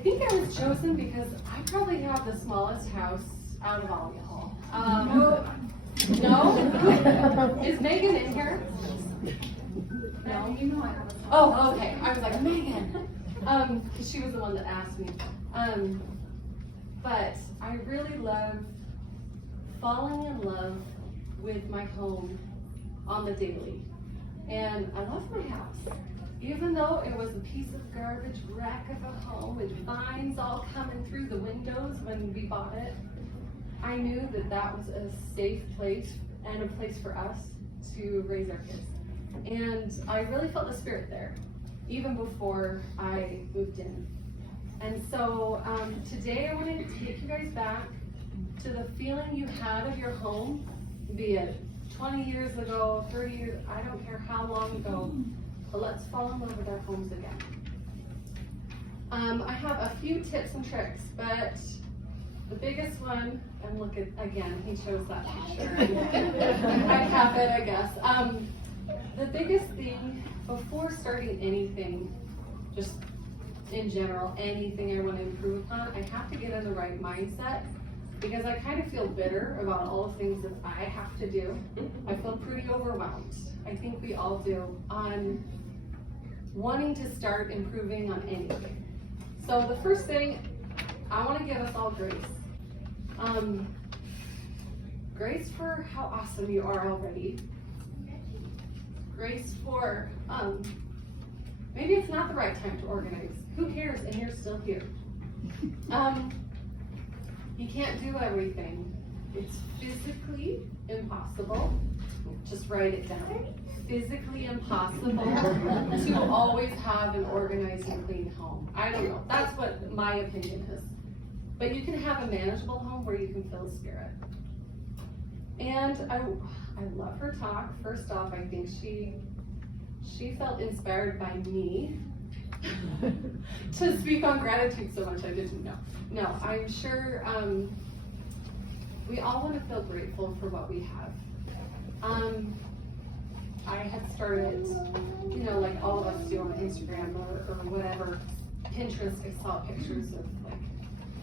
think I was chosen because I probably have the smallest house out of all y'all. No? Is Megan in here? No? You know I have a Oh, okay. I was like, Megan. Because she was the one that asked me. But I really love falling in love with my home on the daily. And I love my house. Even though it was a piece of garbage wreck of a home with vines all coming through the windows when we bought it, I knew that that was a safe place and a place for us to raise our kids. And I really felt the spirit there, even before I moved in. And so today I wanted to take you guys back to the feeling you had of your home, be it 20 years ago, 30 years, I don't care how long ago, but let's fall in love with our homes again. I have a few tips and tricks, but the biggest one, and look at, again, he chose that picture. I have it, I guess. The biggest thing before starting anything, just in general, anything I want to improve upon, I have to get in the right mindset because I kind of feel bitter about all the things that I have to do. I feel pretty overwhelmed. I think we all do on wanting to start improving on anything. So the first thing, I want to give us all grace. Grace for how awesome you are already. Grace for, maybe it's not the right time to organize. Who cares? And you're still here. You can't do everything. It's physically impossible. Just write it down. Physically impossible to always have an organized and clean home. I don't know. That's what my opinion is. But you can have a manageable home where you can feel the spirit. And I love her talk. First off, I think she felt inspired by me to speak on gratitude so much I didn't know. No, I'm sure we all want to feel grateful for what we have. I had started, like all of us do on Instagram or whatever, Pinterest, I saw pictures of like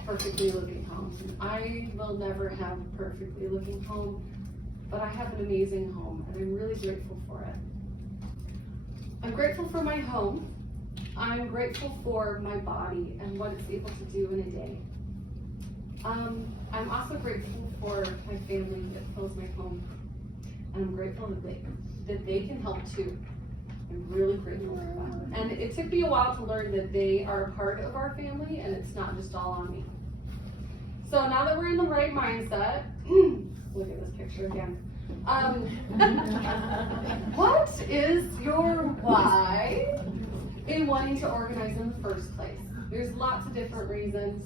perfectly looking homes. And I will never have a perfectly looking home, but I have an amazing home and I'm really grateful for it. I'm grateful for my home. I'm grateful for my body and what it's able to do in a day. I'm also grateful for my family that fills my home. And I'm grateful that they can help too. I'm really grateful for that. And it took me a while to learn that they are a part of our family and it's not just all on me. So now that we're in the right mindset, look at this picture again. What is your why in wanting to organize in the first place? There's lots of different reasons.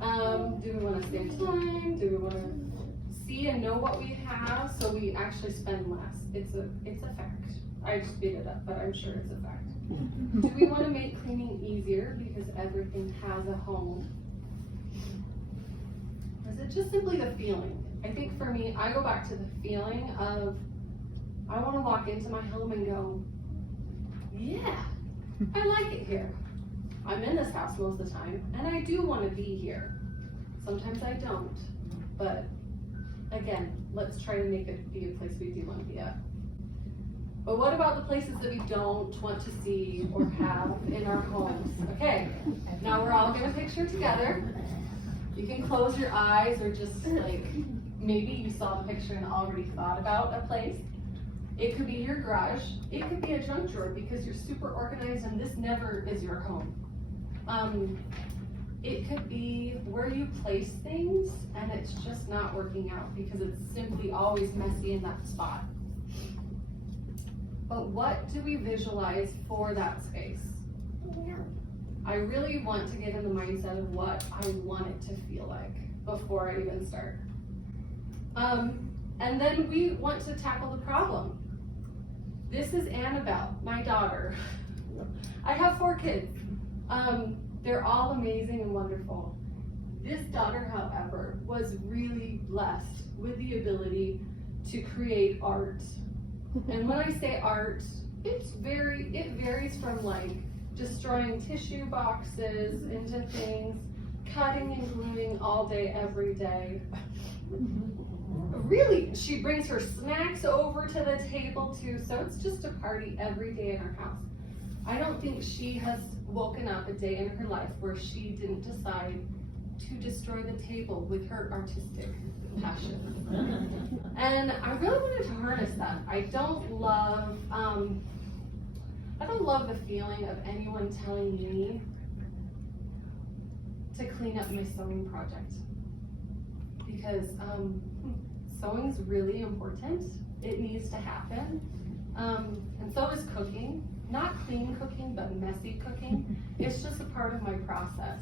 Do we want to save time? Do we want to see and know what we have so we actually spend less? It's a fact. I just made it up, but I'm sure it's a fact. Do we want to make cleaning easier because everything has a home? Or is it just simply the feeling? I think for me, I go back to the feeling of I want to walk into my home and go, yeah, I like it here. I'm in this house most of the time, and I do want to be here. Sometimes I don't, but again, let's try to make it be a place we do want to be at. But what about the places that we don't want to see or have in our homes? Okay, now we're all going to picture together. You can close your eyes or just like, maybe you saw the picture and already thought about a place. It could be your garage. It could be a junk drawer because you're super organized and this never is your home. It could be where you place things and it's just not working out because it's simply always messy in that spot. But what do we visualize for that space? I really want to get in the mindset of what I want it to feel like before I even start. And then we want to tackle the problem. This is Annabelle, my daughter. I have 4 kids. They're all amazing and wonderful. This daughter, however, was really blessed with the ability to create art. And when I say art, it varies from like destroying tissue boxes into things, cutting and gluing all day, every day. Really, she brings her snacks over to the table too, so it's just a party every day in our house. I don't think she has woken up a day in her life where she didn't decide to destroy the table with her artistic passion. And I really wanted to harness that. I don't love the feeling of anyone telling me to clean up my sewing project, because sewing's really important. It needs to happen, and so is cooking. Not clean cooking, but messy cooking. It's just a part of my process.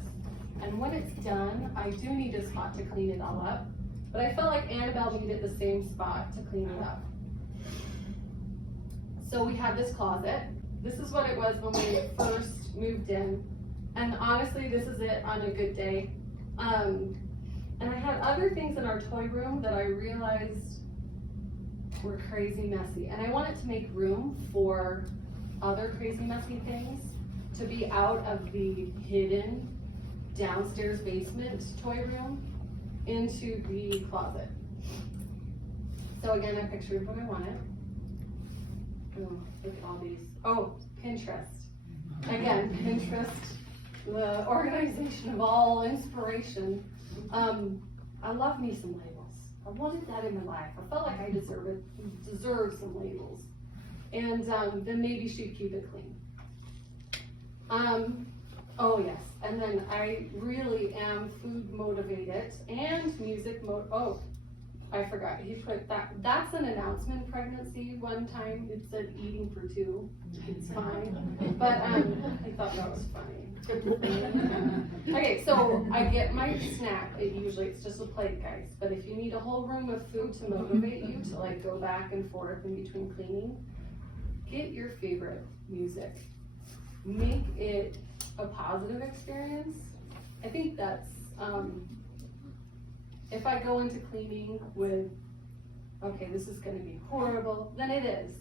And when it's done, I do need a spot to clean it all up. But I felt like Annabelle needed the same spot to clean it up. So we had this closet. This is what it was when we first moved in. And honestly, this is it on a good day. And I had other things in our toy room that I realized were crazy messy. And I wanted to make room for other crazy messy things to be out of the hidden downstairs basement toy room into the closet. So again, I pictured what I wanted. Oh, look at all these. Oh, Pinterest. Again, Pinterest, the organization of all inspiration. I love me some labels. I wanted that in my life. I felt like I deserved some labels. And then maybe she'd keep it clean. Oh yes, and then I really am food motivated and music oh, I forgot, he put that's an announcement pregnancy one time. It said eating for two, it's fine. But I thought that was funny. Okay, so I get my snack, it's just a plate, guys. But if you need a whole room of food to motivate you to like go back and forth in between cleaning, get your favorite music. Make it a positive experience. I think that's, if I go into cleaning with, okay, this is gonna be horrible, then it is.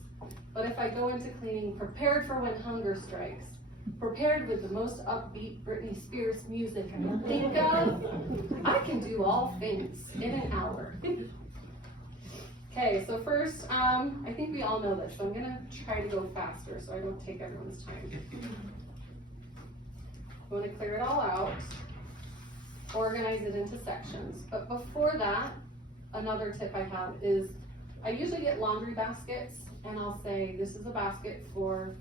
But if I go into cleaning prepared for when hunger strikes, prepared with the most upbeat Britney Spears music I can think of, I can do all things in an hour. Okay, so first, I think we all know this, so I'm gonna try to go faster so I don't take everyone's time. I wanna clear it all out, organize it into sections. But before that, another tip I have is, I usually get laundry baskets and I'll say, this is a basket for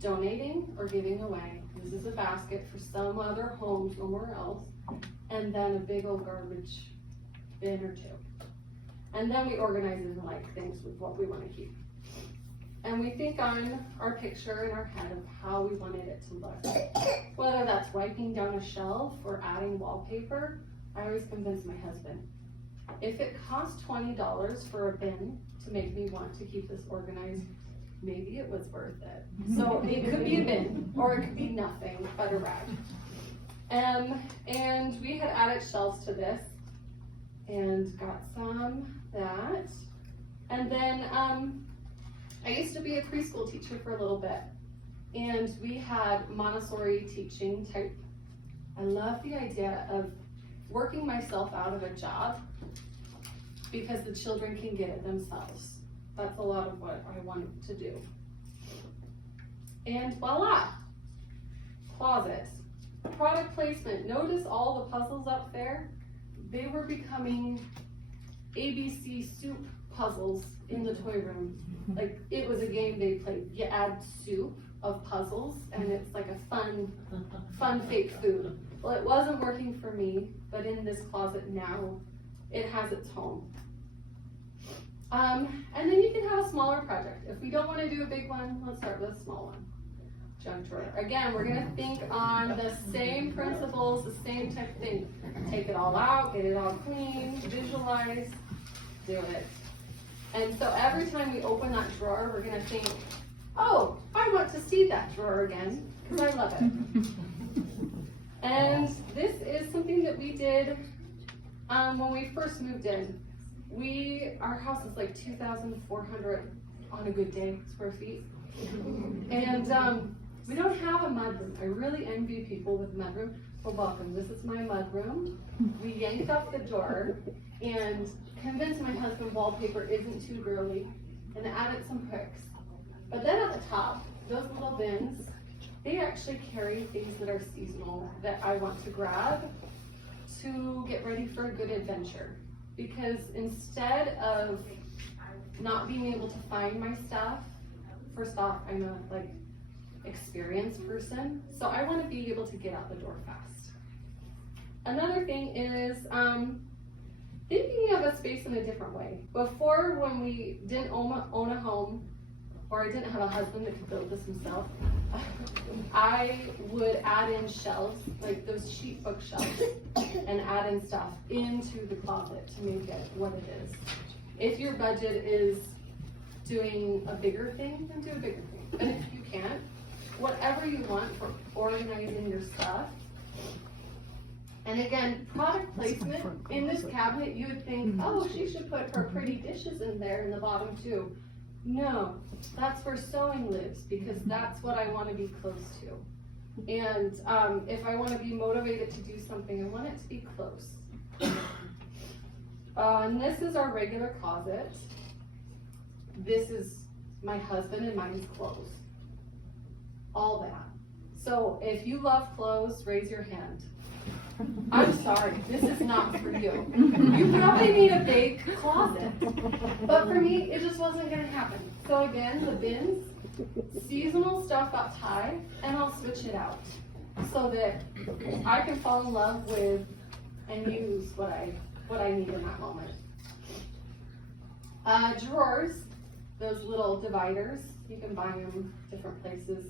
donating or giving away. This is a basket for some other home somewhere else. And then a big old garbage bin or two. And then we organize it in like things with what we want to keep. And we think on our picture in our head of how we wanted it to look. Whether that's wiping down a shelf or adding wallpaper, I always convince my husband, if it costs $20 for a bin to make me want to keep this organized, maybe it was worth it. So it could be a bin, or it could be nothing but a rag. And we had added shelves to this, and got some that. And then I used to be a preschool teacher for a little bit, and we had Montessori teaching type. I love the idea of working myself out of a job because the children can get it themselves. That's a lot of what I wanted to do. And voila, closets. Product placement. Notice all the puzzles up there? They were becoming ABC soup puzzles in the toy room. Like, it was a game they played. You add soup of puzzles and it's like a fun fake food. Well, it wasn't working for me, but in this closet now, it has its home. And then you can have a smaller project. If we don't want to do a big one, let's start with a small one. Junk drawer. Again, we're gonna think on the same principles, the same type of thing. Take it all out, get it all clean, visualize, do it. And so every time we open that drawer, we're gonna think, oh, I want to see that drawer again, because I love it. And this is something that we did when we first moved in. Our house is like 2,400 on a good day square feet. And We don't have a mudroom. I really envy people with mudroom. Well, welcome. This is my mudroom. We yanked off the door and convinced my husband wallpaper isn't too girly and added some pricks. But then at the top, those little bins, they actually carry things that are seasonal that I want to grab to get ready for a good adventure. Because instead of not being able to find my stuff, first off, I'm a experienced person, so I want to be able to get out the door fast. Another thing is thinking of a space in a different way. Before, when we didn't own a home, or I didn't have a husband that could build this himself, I would add in shelves, like those sheet bookshelves, and add in stuff into the closet to make it what it is. If your budget is doing a bigger thing, then do a bigger thing. But if you can't, whatever you want for organizing your stuff. And again, product placement in this cabinet, you would think, oh, she should put her pretty dishes in there in the bottom too. No, that's where sewing lives, because that's what I want to be close to. And if I want to be motivated to do something, I want it to be close. And this is our regular closet. This is my husband and mine's clothes. All that. So if you love clothes, raise your hand. I'm sorry, this is not for you. You probably need a big closet. But for me, it just wasn't gonna happen. So again, the bins, seasonal stuff up high, and I'll switch it out so that I can fall in love with and use what I need in that moment. Drawers, those little dividers, you can buy them different places.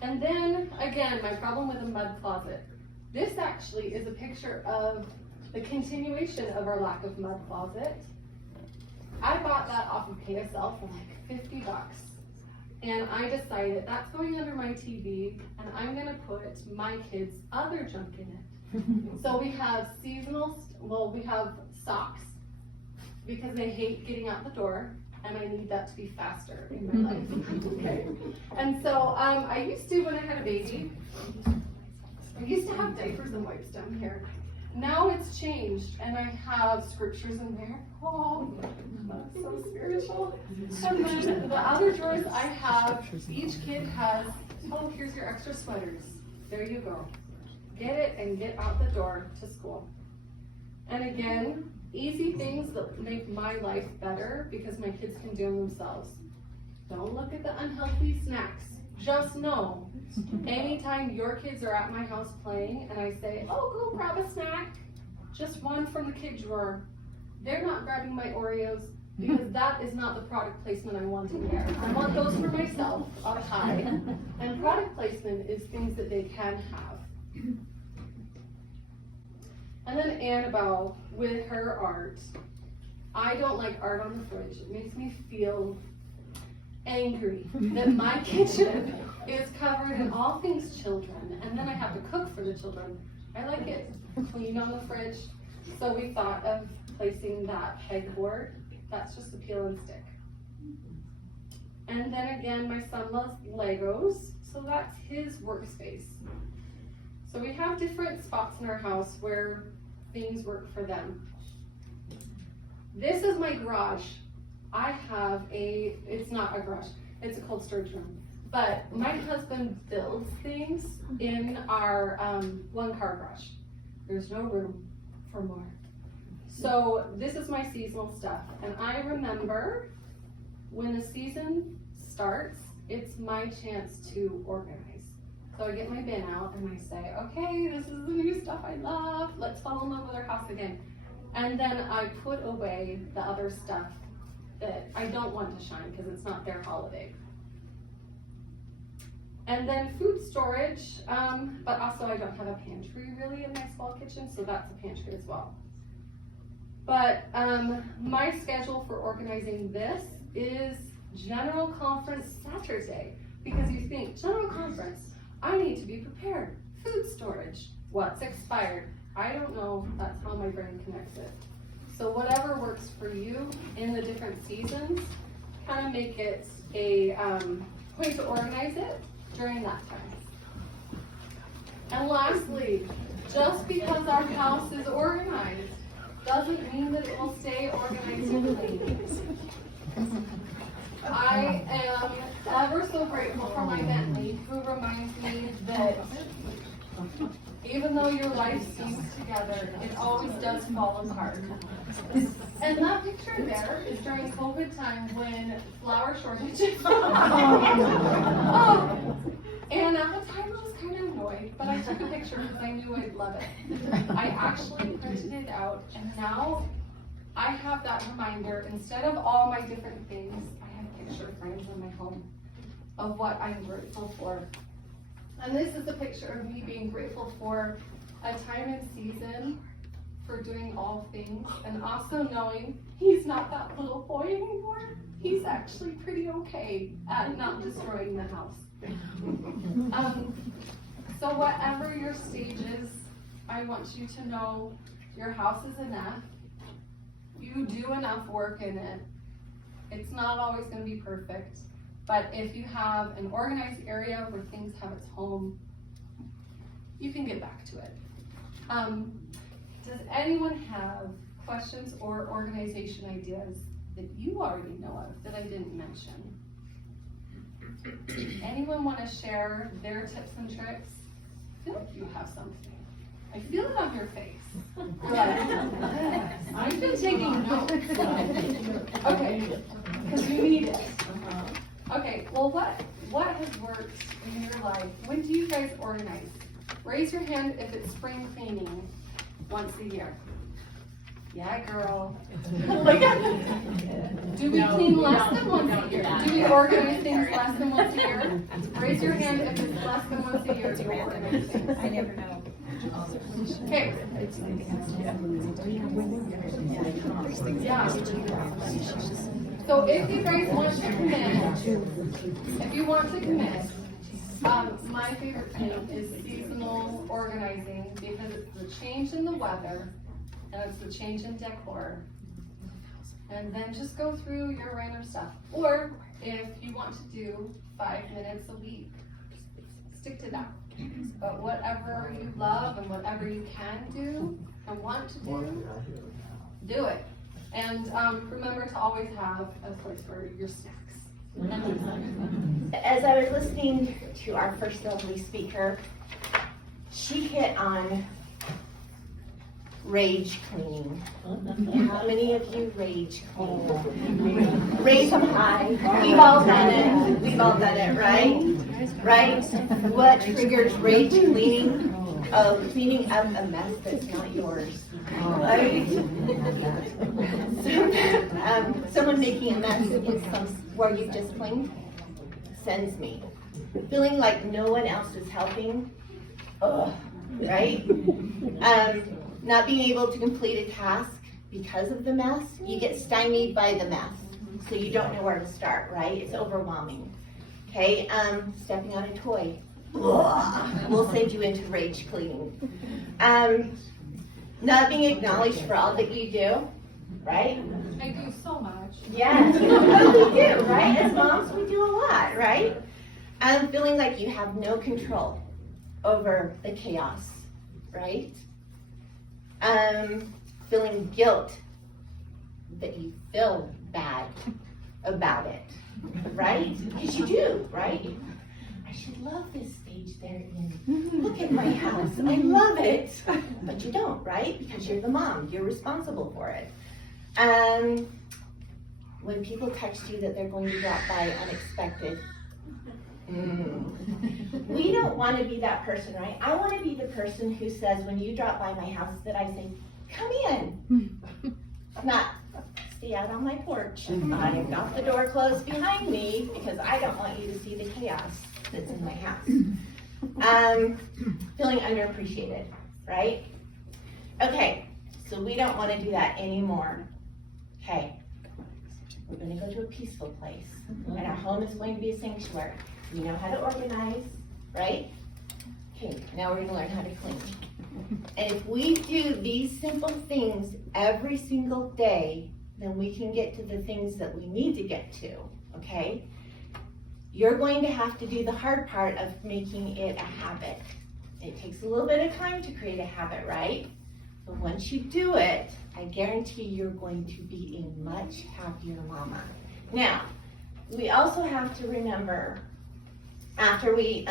And then, again, my problem with a mud closet. This actually is a picture of the continuation of our lack of mud closet. I bought that off of KSL for like $50. And I decided that's going under my TV, and I'm gonna put my kids' other junk in it. So we have we have socks, because they hate getting out the door, and I need that to be faster in my life. Okay. And so I used to, when I had a baby, I used to have diapers and wipes down here. Now it's changed, and I have scriptures in there. Oh, that's so spiritual. And then the other drawers I have, each kid has, oh, here's your extra sweaters. There you go. Get it and get out the door to school. And again, easy things that make my life better because my kids can do them themselves. Don't look at the unhealthy snacks. Just know, anytime your kids are at my house playing and I say, oh, go grab a snack, just one from the kid drawer, they're not grabbing my Oreos because that is not the product placement I want in there. I want those for myself up high. And product placement is things that they can have. And then Annabelle, with her art. I don't like art on the fridge. It makes me feel angry that my kitchen is covered in all things children, and then I have to cook for the children. I like it clean on the fridge. So we thought of placing that pegboard. That's just a peel and stick. And then again, my son loves Legos, so that's his workspace. So we have different spots in our house where things work for them. This is my garage. I have it's not a garage, it's a cold storage room. But my husband builds things in our one-car garage. There's no room for more. So this is my seasonal stuff. And I remember when the season starts, it's my chance to organize. So I get my bin out and I say, okay, this is the new stuff I love. Let's fall in love with our house again. And then I put away the other stuff that I don't want to shine because it's not their holiday. And then food storage, but also I don't have a pantry really in my small kitchen, so that's a pantry as well. But my schedule for organizing this is General Conference Saturday, because you think, General Conference, I need to be prepared. Food storage, what's expired? I don't know, that's how my brain connects it. So whatever works for you in the different seasons, kind of make it a going to organize it during that time. And lastly, just because our house is organized doesn't mean that it will stay organized and clean. I am ever so grateful for my Bentley, who reminds me that even though your life seems together, it always does fall apart. And that picture there is during COVID time when flour shortages. And at the time I was kind of annoyed, but I took a picture because I knew I'd love it. I actually printed it out, and now I have that reminder. Instead of all my different things, I have picture frames in my home of what I'm grateful for. And this is a picture of me being grateful for a time and season, for doing all things, and also knowing he's not that little boy anymore. He's actually pretty okay at not destroying the house. So whatever your stage is, I want you to know your house is enough. You do enough work in it. It's not always going to be perfect, but if you have an organized area where things have its home, you can get back to it. Does anyone have questions or organization ideas that you already know of that I didn't mention? Anyone want to share their tips and tricks? I feel like you have something. I feel it on your face. I've been taking notes. Okay, because you need it. Okay, well what has worked in your life? When do you guys organize? Raise your hand if it's spring cleaning once a year. Yeah, girl. Do we clean less than once a year? Do we organize things less than once a year? Raise your hand if it's less than once a year. Do you organize things? I never know. Okay. Yeah. So if you guys want to commit, my favorite thing is seasonal organizing because it's the change in the weather and it's the change in decor. And then just go through your random stuff. Or if you want to do 5 minutes a week, stick to that. But whatever you love and whatever you can do and want to do, do it. And remember to always have a place for your snacks. As I was listening to our first lovely speaker, she hit on rage cleaning. How many of you rage clean? Raise them high. We've all done it. We've all done it, right? Right? What triggers rage cleaning? Oh, cleaning up a mess that's not yours. Right? Someone making a mess in where you've just cleaned sends me. Feeling like no one else is helping. Ugh, right? Not being able to complete a task because of the mess. You get stymied by the mess, so you don't know where to start, right? It's overwhelming. Okay, stepping on a toy. Ugh, will send you into rage cleaning. Not being acknowledged for all that you do, right? I do so much. Yes, we do, right? As moms, we do a lot, right? Feeling like you have no control over the chaos, right? Feeling guilt that you feel bad about it, right? Because you do, right? I should love this stage they're in. Look at my house, I love it. But you don't, right? Because you're the mom, you're responsible for it. When people text you that they're going to drop by unexpected, we don't want to be that person, right? I want to be the person who says, when you drop by my house, that I say, come in. Not stay out on my porch. I've got the door closed behind me because I don't want you to see the chaos that's in my house. Feeling underappreciated, right? Okay, so we don't want to do that anymore. Okay, we're going to go to a peaceful place, and our home is going to be a sanctuary. We know how to organize, right? Okay, now we're going to learn how to clean. And if we do these simple things every single day, then we can get to the things that we need to get to, okay? You're going to have to do the hard part of making it a habit. It takes a little bit of time to create a habit, right? But once you do it, I guarantee you're going to be a much happier mama. Now, we also have to remember, after we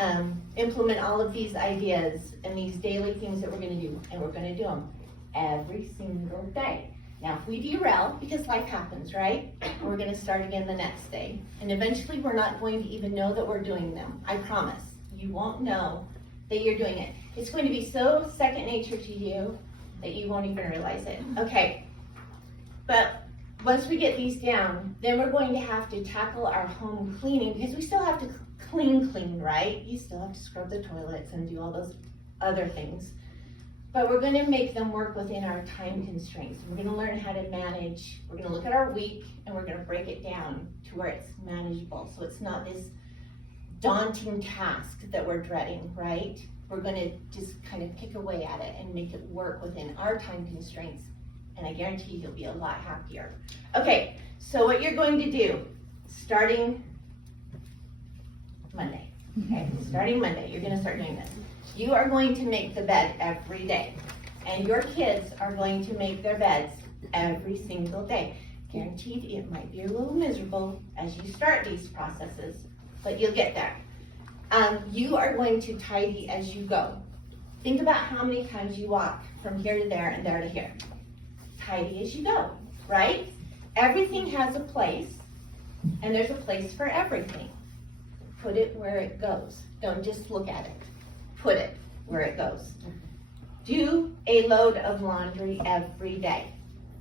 implement all of these ideas and these daily things that we're gonna do, and we're gonna do them every single day. Now, if we derail, because life happens, right? We're gonna start again the next day. And eventually, we're not going to even know that we're doing them. I promise. You won't know that you're doing it. It's going to be so second nature to you that you won't even realize it. Okay, but once we get these down, then we're going to have to tackle our home cleaning, because we still have to clean, right? You still have to scrub the toilets and do all those other things. But we're gonna make them work within our time constraints. We're gonna learn how to manage. We're gonna look at our week and we're gonna break it down to where it's manageable. So it's not this daunting task that we're dreading, right? We're gonna just kind of pick away at it and make it work within our time constraints. And I guarantee you'll be a lot happier. Okay, so what you're going to do, starting Monday, okay? Starting Monday, you're gonna start doing this. You are going to make the bed every day. And your kids are going to make their beds every single day. Guaranteed it might be a little miserable as you start these processes, but you'll get there. You are going to tidy as you go. Think about how many times you walk from here to there and there to here. Tidy as you go, right? Everything has a place, and there's a place for everything. Put it where it goes. Don't just look at it. Put it where it goes. Do a load of laundry every day.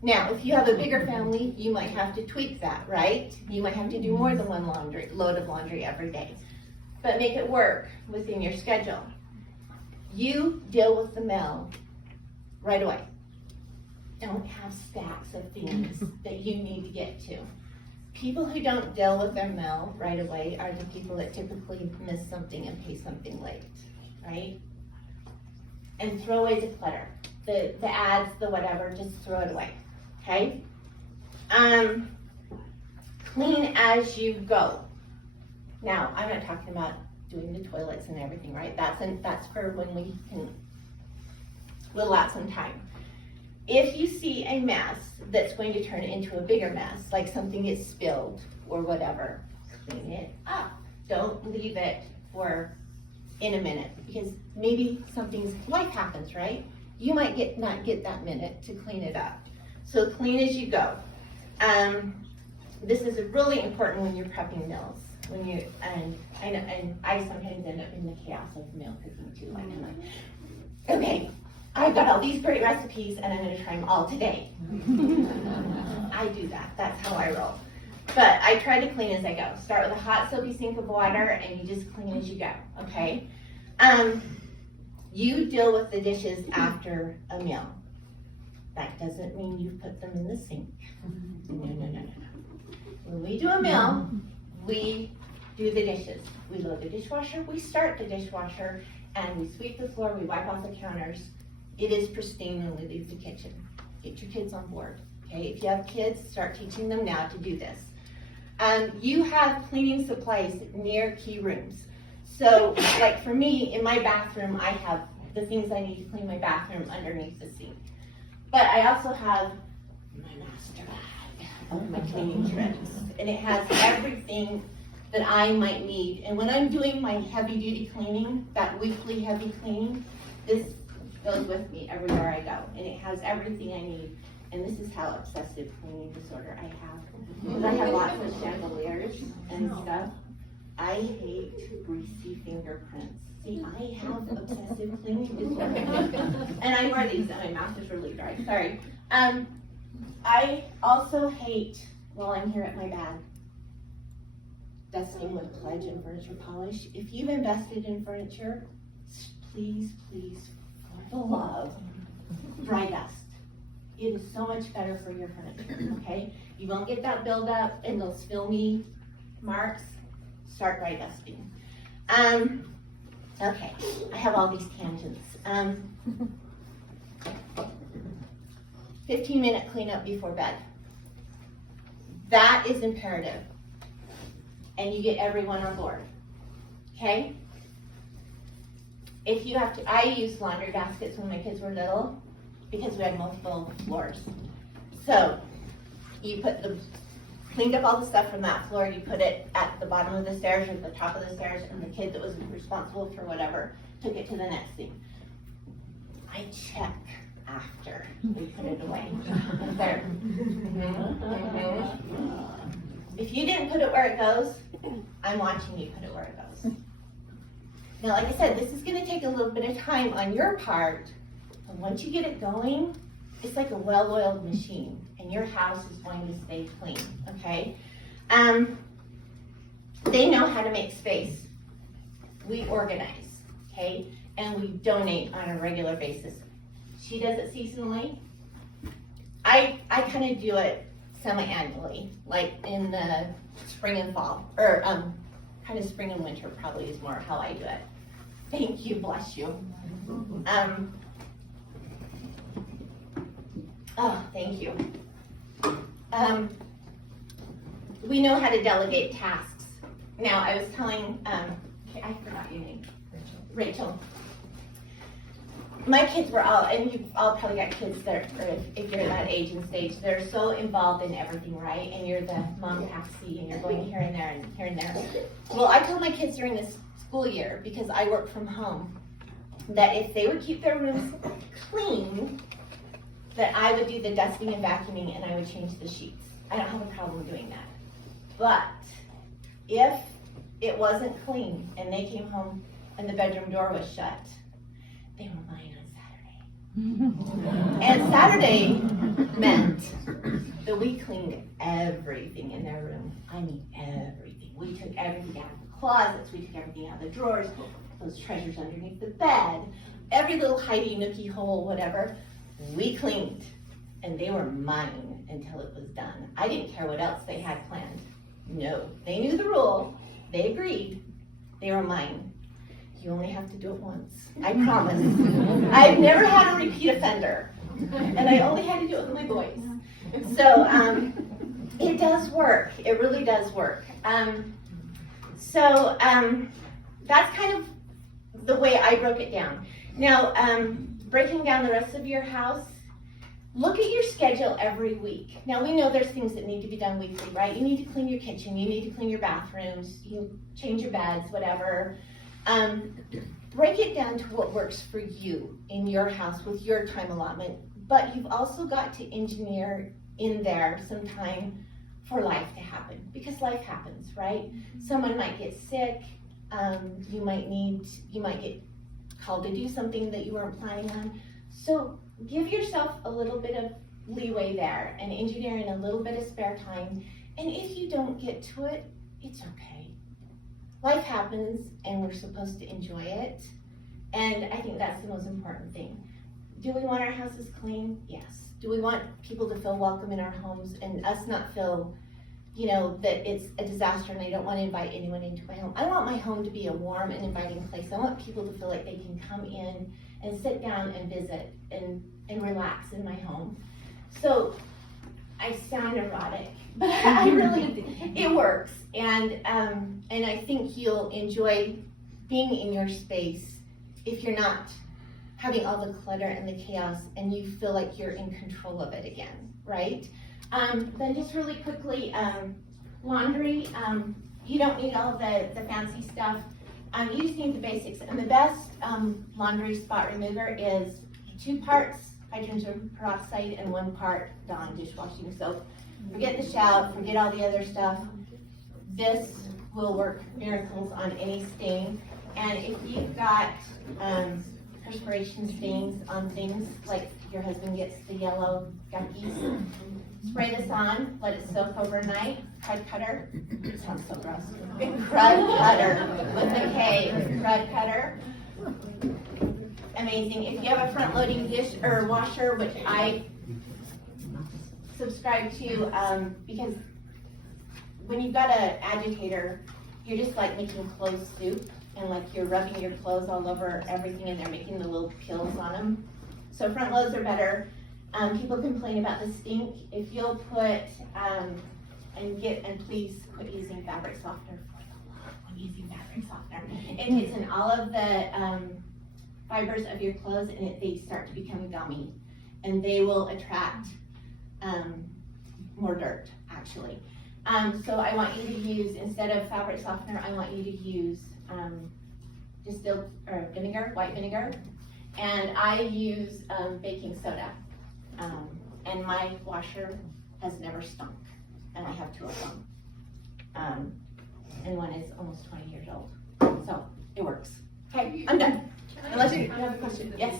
Now, if you have a bigger family, you might have to tweak that, right? You might have to do more than one load of laundry every day. But make it work within your schedule. You deal with the mail right away. Don't have stacks of things that you need to get to. People who don't deal with their mail right away are the people that typically miss something and pay something late. Right? And throw away the clutter. The ads, the whatever, just throw it away. Okay? Clean as you go. Now, I'm not talking about doing the toilets and everything, right? That's for when we can whittle out some time. If you see a mess that's going to turn into a bigger mess, like something gets spilled or whatever, clean it up. Don't leave it for in a minute, because maybe life happens, right? You might not get that minute to clean it up. So clean as you go. This is really important when you're prepping meals. And I sometimes end up in the chaos of meal cooking too. Like I'm like, okay, I've got all these great recipes and I'm gonna try them all today. I do that, that's how I roll. But I try to clean as I go. Start with a hot soapy sink of water and you just clean as you go, okay? You deal with the dishes after a meal. That doesn't mean you put them in the sink. No. When we do a meal, we do the dishes. We load the dishwasher, we start the dishwasher, and we sweep the floor, we wipe off the counters. It is pristine when we leave the kitchen. Get your kids on board, okay? If you have kids, start teaching them now to do this. You have cleaning supplies near key rooms. So, like for me, in my bathroom, I have the things I need to clean my bathroom underneath the sink. But I also have my master bag of my cleaning tricks. And it has everything that I might need. And when I'm doing my heavy duty cleaning, that weekly heavy cleaning, this goes with me everywhere I go. And it has everything I need. And this is how obsessive cleaning disorder I have. Because I have lots of chandeliers and stuff. I hate greasy fingerprints. See, I have obsessive cleaning disorder. And I wear these and my mouth is really dry. Sorry. I also hate, while I'm here at my bag, dusting with Pledge and furniture polish. If you've invested in furniture, please, for the love, dry dust. It is so much better for your furniture, okay? You won't get that buildup and those filmy marks. Start dry dusting. Okay, I have all these tangents. 15-minute cleanup before bed. That is imperative. and you get everyone on board, okay? If you have to, I used laundry baskets when my kids were little because we had multiple floors. So you cleaned up all the stuff from that floor, you put it at the bottom of the stairs or the top of the stairs, and the kid that was responsible for whatever took it to the next thing. I check after we put it away. There. If you didn't put it where it goes, I'm watching you put it where it goes. Now, like I said, this is gonna take a little bit of time on your part, but once you get it going, it's like a well-oiled machine, and your house is going to stay clean, okay? They know how to make space. We organize, okay? And we donate on a regular basis. She does it seasonally. I kind of do it semi-annually, like in the spring and fall, or kind of spring and winter probably is more how I do it. Thank you, bless you. Oh, thank you. We know how to delegate tasks. Now, I was telling, okay, I forgot your name. Rachel. My kids were all, and you've all probably got kids that are, or if you're that age and stage, they're so involved in everything, right? And you're the mom taxi, and you're going here and there and here and there. Well, I told my kids during this school year, because I work from home, that if they would keep their rooms clean, that I would do the dusting and vacuuming and I would change the sheets. I don't have a problem doing that. But if it wasn't clean and they came home and the bedroom door was shut, they were mine on Saturday. And Saturday meant that we cleaned everything in their room. I mean everything. We took everything out of the closets, we took everything out of the drawers, those treasures underneath the bed, every little hidey nookie hole, whatever, we cleaned. And they were mine until it was done. I didn't care what else they had planned. No, they knew the rule, they agreed, they were mine. You only have to do it once, I promise. I've never had a repeat offender, and I only had to do it with my boys. So it does work, it really does work. That's kind of the way I broke it down. Now, breaking down the rest of your house, look at your schedule every week. Now, we know there's things that need to be done weekly, right? You need to clean your kitchen, you need to clean your bathrooms, you change your beds, whatever. Break it down to what works for you in your house with your time allotment, but you've also got to engineer in there some time for life to happen, because life happens, right? Someone might get sick, you might get called to do something that you weren't planning on. So give yourself a little bit of leeway there and engineer in a little bit of spare time. And if you don't get to it, it's okay. Life happens and we're supposed to enjoy it. And I think that's the most important thing. Do we want our houses clean? Yes. Do we want people to feel welcome in our homes and us not feel, that it's a disaster and I don't want to invite anyone into my home? I want my home to be a warm and inviting place. I want people to feel like they can come in and sit down and visit and relax in my home. So I sound erotic, but I really, it works. And I think you'll enjoy being in your space if you're not having all the clutter and the chaos and you feel like you're in control of it again, right? Then just really quickly, laundry, you don't need all the fancy stuff. You just need the basics. And the best laundry spot remover is 2 parts hydrogen peroxide and 1 part Dawn dishwashing soap. Forget the shout, forget all the other stuff. This will work miracles on any stain. And if you've got perspiration stains on things, like your husband gets the yellow guckies, spray this on, let it soak overnight. Crud cutter, it sounds so gross. Crud cutter with a K, crud cutter. Amazing. If you have a front loading dish or washer, which I subscribe to, because when you've got an agitator, you're just like making clothes soup, and like you're rubbing your clothes all over everything and they're making the little peels on them. So front loads are better. People complain about the stink. If you'll put and please quit using fabric softener for the love of using fabric softener. It gets in all of the fibers of your clothes, and they start to become gummy, and they will attract more dirt, actually. So I want you to use, instead of fabric softener, I want you to use distilled or vinegar, white vinegar, and I use baking soda. And my washer has never stunk, and I have 2 of them. And one is almost 20 years old, so it works. Okay, I'm done. Unless you have a question. Yes.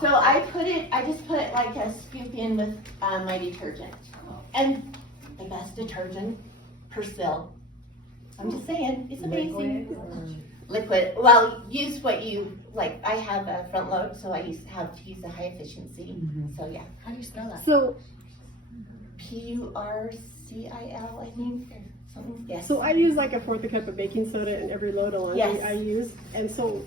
So I just put it like a scoop in with my detergent. And the best detergent, Persil. I'm just saying, it's amazing. Liquid. Well, use what you, like, I have a front load, so I have to use the high efficiency. So yeah. How do you spell that? So, Purcil, I think, or something. Yes. so I use like a 1/4 cup of baking soda in every load of laundry Yes. I use. And so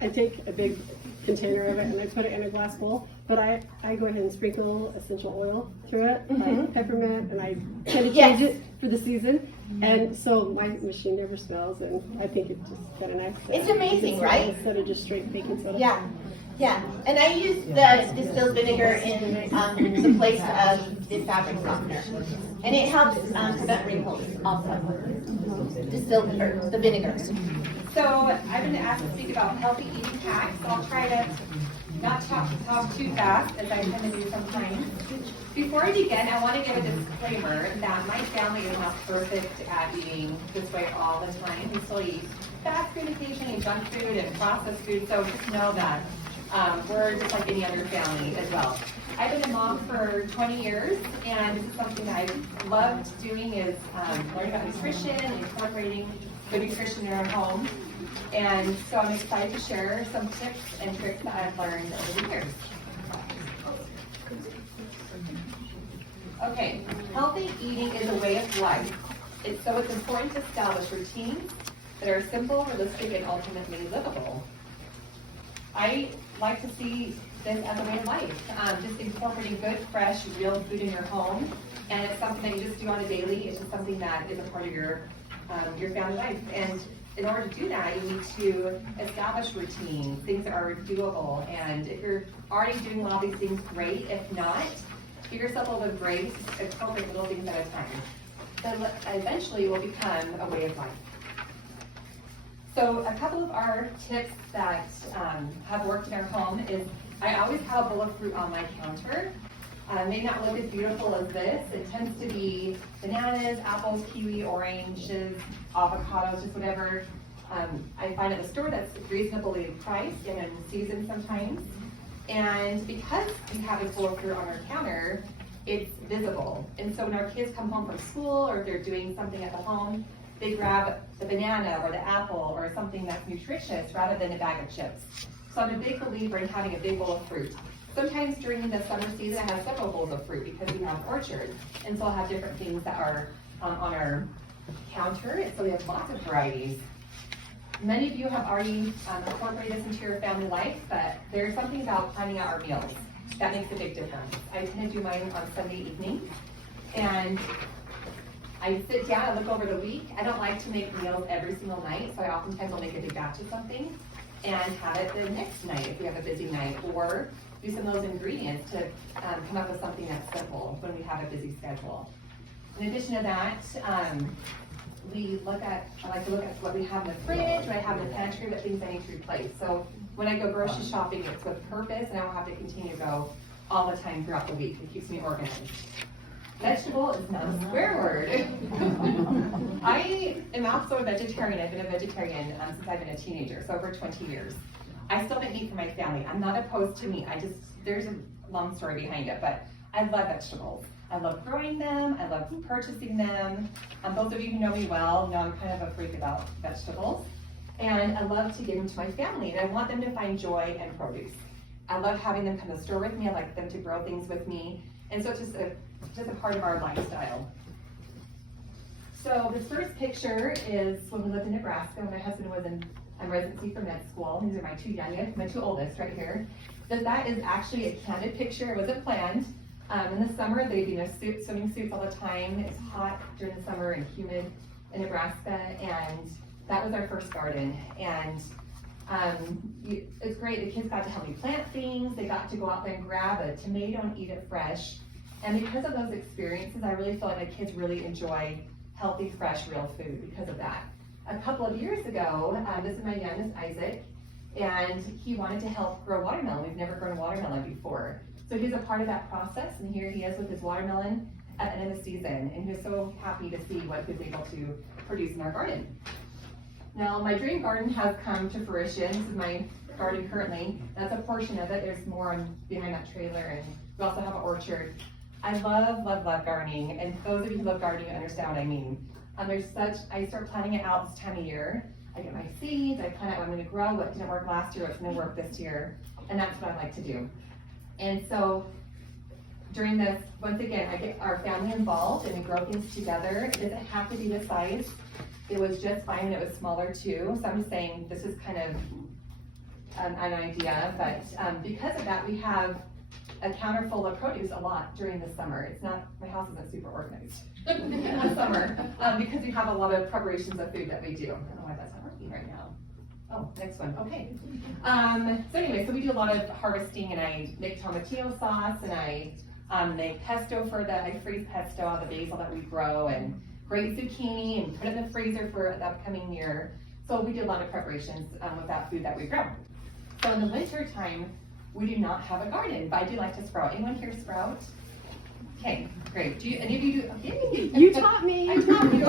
I take a big container of it and I put it in a glass bowl, but I go ahead and sprinkle essential oil through it, like peppermint, and I kind of change it for the season. And so my machine never smells, and I think it's just kind of nice. It's amazing, right? Instead of just straight baking soda. Yeah, yeah. And I use the distilled vinegar in the place of the fabric softener. And it helps prevent wrinkles also. Distilled, or the vinegar. So I've been asked to speak about healthy eating hacks, so I'll try to not talk too fast, as I tend to do sometimes. Before I begin, I want to give a disclaimer that my family is not perfect at eating this way all the time. We still eat fast food occasionally, junk food, and processed food, so just know that we're just like any other family as well. I've been a mom for 20 years, and this is something that I've loved doing, is learning about nutrition and incorporating good nutrition in our home. And so I'm excited to share some tips and tricks that I've learned over the years. Okay, healthy eating is a way of life. So it's important to establish routines that are simple, realistic, and ultimately livable. I like to see this as a way of life, just incorporating good, fresh, real food in your home. And it's something that you just do on a daily. It's just something that is a part of your family life. And in order to do that, you need to establish routines, things that are doable. And if you're already doing all these things, great. If not, give yourself a little grace, incorporate little things at a time. Then eventually will become a way of life. So a couple of our tips that have worked in our home is I always have a bowl of fruit on my counter. It may not look as beautiful as this. It tends to be bananas, apples, kiwi, oranges, avocados, just whatever I find at the store that's reasonably priced and in season sometimes. And because we have this bowl of fruit on our counter, it's visible. And so when our kids come home from school, or if they're doing something at the home, they grab the banana or the apple or something that's nutritious rather than a bag of chips. So I'm a big believer in having a big bowl of fruit. Sometimes during the summer season, I have several bowls of fruit because we have orchards. And so I'll have different things that are on our counter. And so we have lots of varieties. Many of you have already incorporated this into your family life, but there's something about planning out our meals that makes a big difference. I tend to do mine on Sunday evening. And I sit down and look over the week. I don't like to make meals every single night, so I oftentimes will make a big batch of something and have it the next night if we have a busy night, or do some of those ingredients to come up with something that's simple when we have a busy schedule. In addition to that, I like to look at what we have in the fridge, what I have in the pantry, what things I need to replace. So when I go grocery shopping, it's with purpose, and I don't have to continue to go all the time throughout the week. It keeps me organized. Vegetable is not a swear word. I am also a vegetarian. I've been a vegetarian since I've been a teenager, so over 20 years. I still make meat for my family. I'm not opposed to meat. There's a long story behind it, but I love vegetables. I love growing them. I love purchasing them. Those of you who know me well know I'm kind of a freak about vegetables. And I love to give them to my family, and I want them to find joy in produce. I love having them come to the store with me. I like them to grow things with me. And so it's just a part of our lifestyle. So this first picture is when we lived in Nebraska, when my husband was in residency for med school. These are my two oldest right here. That is actually a candid picture. It wasn't planned. In the summer, they do swimming suits all the time. It's hot during the summer and humid in Nebraska, and that was our first garden. And it's great. The kids got to help me plant things. They got to go out there and grab a tomato and eat it fresh. And because of those experiences, I really feel like my kids really enjoy healthy, fresh, real food because of that. A couple of years ago, this is my youngest, Isaac, and he wanted to help grow watermelon. We've never grown watermelon before. So he's a part of that process, and here he is with his watermelon at the end of the season, and he was so happy to see what he was able to produce in our garden. Now, my dream garden has come to fruition. This is my garden currently. That's a portion of it. There's more behind that trailer, and we also have an orchard. I love, love, love gardening, and those of you who love gardening understand what I mean. I start planning it out this time of year. I get my seeds, I plan out what I'm gonna grow, what didn't work last year, what's gonna work this year, and that's what I like to do. And so during this, once again, I get our family involved and we grow things together. It doesn't have to be this size. It was just fine when it was smaller too. So I'm saying this is kind of an idea, but because of that, we have a counter full of produce a lot during the summer. It's not, my house isn't super organized in the summer because we have a lot of preparations of food that we do. I don't know why that's not working right now. Oh, next one, okay. So anyway, so we do a lot of harvesting, and I make tomatillo sauce, and I make pesto I freeze pesto out of the basil that we grow, and grate zucchini, and put it in the freezer for the upcoming year. So we do a lot of preparations with that food that we grow. So in the winter time, we do not have a garden, but I do like to sprout. Anyone here sprout? Okay, great. Do any of you do? Okay. You taught me. I taught you.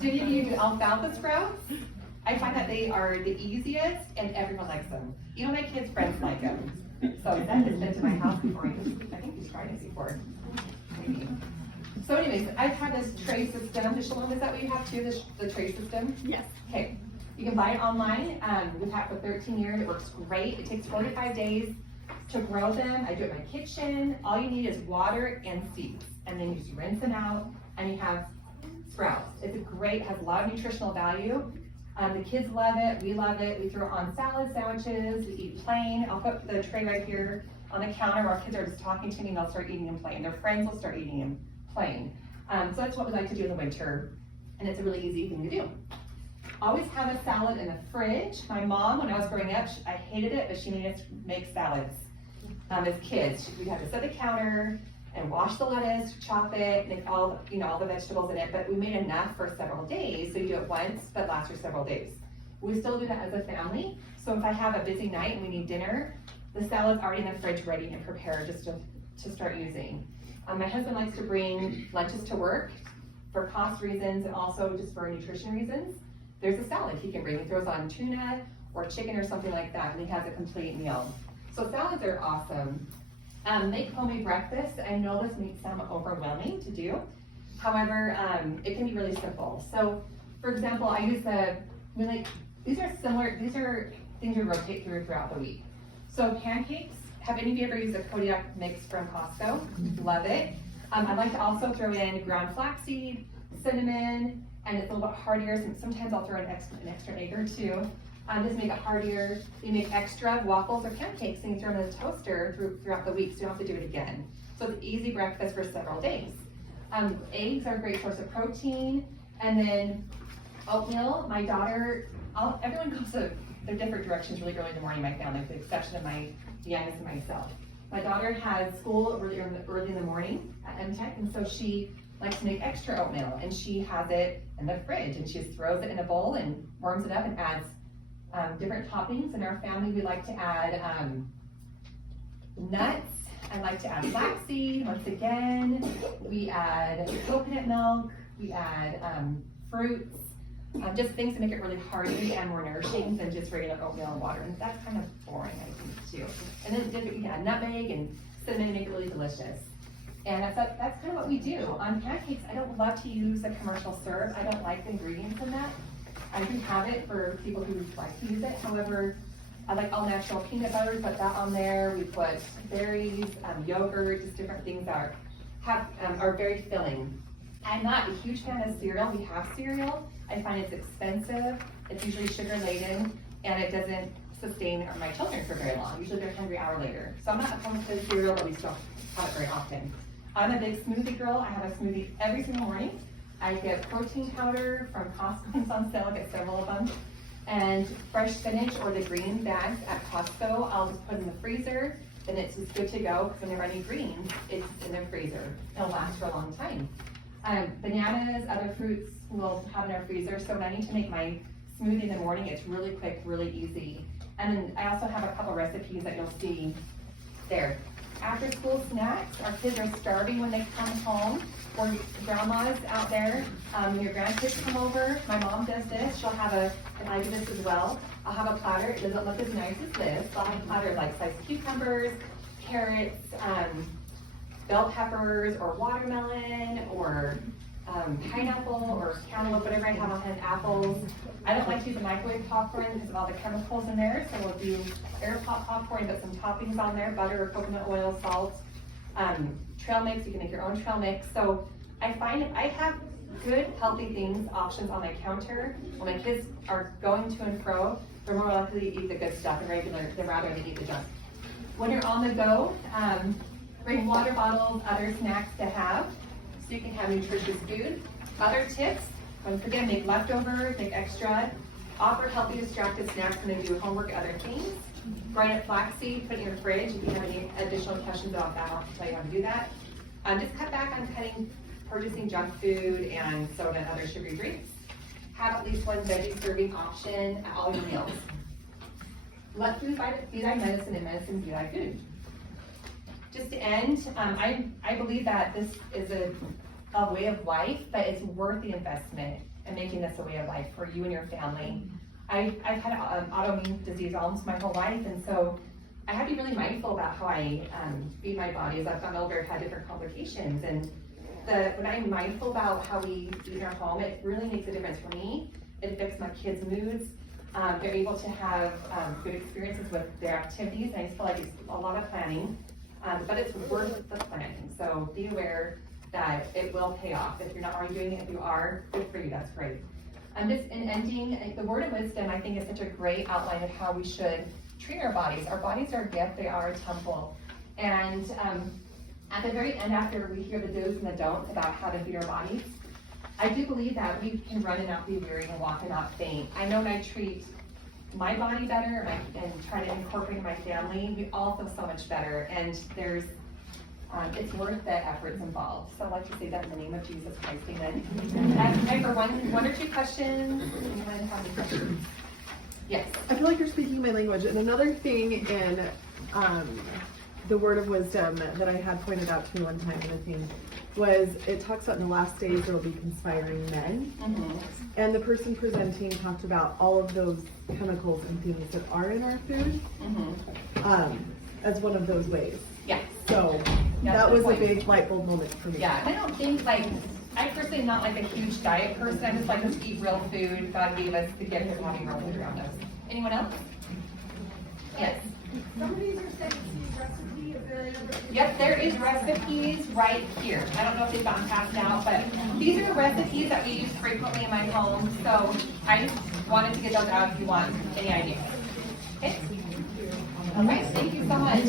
Do any of you do alfalfa sprouts? I find that they are the easiest, and everyone likes them. Even my kids' friends like them. So that has been to my house before. I think you've tried it before. Maybe. So anyways, I've had this tray system. Shalom, is that what you have too, the tray system? Yes. Okay. You can buy it online. We've had it for 13 years. It works great. It takes 4 to 5 days to grow them. I do it in my kitchen. All you need is water and seeds. And then you just rinse them out and you have sprouts. It's great, has a lot of nutritional value. The kids love it, we love it. We throw it on salad sandwiches, we eat plain. I'll put the tray right here on the counter where our kids are just talking to me and they'll start eating them plain. Their friends will start eating them plain. So that's what we like to do in the winter, and it's a really easy thing to do. Always have a salad in the fridge. My mom, when I was growing up, I hated it, but she made us make salads. As kids, we had to set the counter and wash the lettuce, chop it, make all the vegetables in it, but we made enough for several days, so you do it once, but lasts for several days. We still do that as a family, so if I have a busy night and we need dinner, the salad's already in the fridge ready and prepared just to start using. My husband likes to bring lunches to work for cost reasons and also just for nutrition reasons. There's a salad he can bring. He throws on tuna or chicken or something like that, and he has a complete meal. So salads are awesome. Make homemade breakfast. I know this may sound overwhelming to do. However, it can be really simple. So, for example, I use these are things we rotate throughout the week. So pancakes, have any of you ever used a Kodiak mix from Costco? Love it. I like to also throw in ground flaxseed, cinnamon, and it's a little bit heartier. Sometimes I'll throw in an extra egg or two. Just make it heartier. You make extra waffles or pancakes and you throw them in the toaster throughout the week, so you don't have to do it again. So it's an easy breakfast for several days. Eggs are a great source of protein. And then oatmeal, my daughter, everyone goes their different directions really early in the morning in my family, with the exception of my youngest and myself. My daughter has school early in the morning at MTech, and so she likes to make extra oatmeal, and she has it in the fridge, and she just throws it in a bowl and warms it up and adds different toppings. In our family, we like to add nuts. I like to add flaxseed. Once again, we add coconut milk. We add fruits. Just things to make it really hearty and more nourishing than just regular oatmeal and water. And that's kind of boring, I think, too. And then you can add nutmeg and cinnamon to make it really delicious. And that's kind of what we do. On pancakes, I don't love to use the commercial syrup. I don't like the ingredients in that. I do have it for people who like to use it. However, I like all natural peanut butter, put that on there. We put berries, yogurt, just different things that are very filling. I'm not a huge fan of cereal. We have cereal. I find it's expensive. It's usually sugar laden, and it doesn't sustain my children for very long. Usually they're hungry an hour later. So I'm not opposed to cereal, but we still have it very often. I'm a big smoothie girl. I have a smoothie every single morning. I get protein powder from Costco. It's on sale. I get several of them. And fresh spinach or the green bags at Costco, I'll just put in the freezer. Then it's just good to go, because whenever I need greens, it's in the freezer. It'll last for a long time. Bananas, other fruits we'll have in our freezer. So when I need to make my smoothie in the morning, it's really quick, really easy. And then I also have a couple recipes that you'll see there. After school snacks, our kids are starving when they come home, or grandma's out there. When your grandkids come over, my mom does this. She'll have and I do this as well. I'll have a platter. It doesn't look as nice as this. I'll have a platter of like sliced cucumbers, carrots, bell peppers, or watermelon, or pineapple, or cantaloupe, whatever I have on hand, apples. I don't like to use a microwave popcorn because of all the chemicals in there, so we'll do air pop popcorn, put some toppings on there, butter or coconut oil, salt, trail mix. You can make your own trail mix. So I find if I have good, healthy things, options on my counter, when my kids are going to and fro, they're more likely to eat the good stuff and rather than eat the junk. When you're on the go, bring water bottles, other snacks to have, so you can have nutritious food. Other tips, once again, make leftovers, make extra, offer healthy distracted snacks when they do homework, other things. Grind up flaxseed, put it in your fridge. If you have any additional questions about that, I'll tell you how to do that. Just cut back on purchasing junk food and soda and other sugary drinks. Have at least one veggie serving option at all your meals. Let food be thy medicine and medicine be thy food. Just to end, I believe that this is a way of life, but it's worth the investment in making this a way of life for you and your family. I've had autoimmune disease almost my whole life, and so I have to be really mindful about how I feed my body. As I've gotten older, I've had different complications, and when I'm mindful about how we eat in our home, it really makes a difference for me. It affects my kids' moods. They're able to have good experiences with their activities, and I just feel like it's a lot of planning, but it's worth the planning. So be aware that it will pay off. If you're not already doing it, if you are, good for you, that's great. Just in ending, the word of wisdom, I think, is such a great outline of how we should treat our bodies. Our bodies are a gift, they are a temple. And at the very end, after we hear the do's and the don'ts about how to feed our bodies, I do believe that we can run and not be weary and walk and not faint. I know when I treat my body better and try to incorporate my family, we all feel so much better. And it's worth the efforts involved. So I'd like to say that in the name of Jesus Christ, amen. I have time for one or two questions. Anyone have any questions? Yes. I feel like you're speaking my language. And another thing in the word of wisdom that I had pointed out to me one time in a thing was it talks about in the last days there will be conspiring men. Mm-hmm. And the person presenting talked about all of those chemicals and things that are in our food as one of those ways. Yeah. So that was a big light bulb moment for me. Yeah, I don't think I personally am not like a huge diet person. I just like to eat real food. God gave us the gift of having real food around us. Anyone else? Yes. Some of these are set to recipe. Is there another? Yep, there is recipes right here. I don't know if they've gotten passed out, but these are recipes that we use frequently in my home. So I just wanted to get those out if you want any ideas. Okay. All right, thank you so much.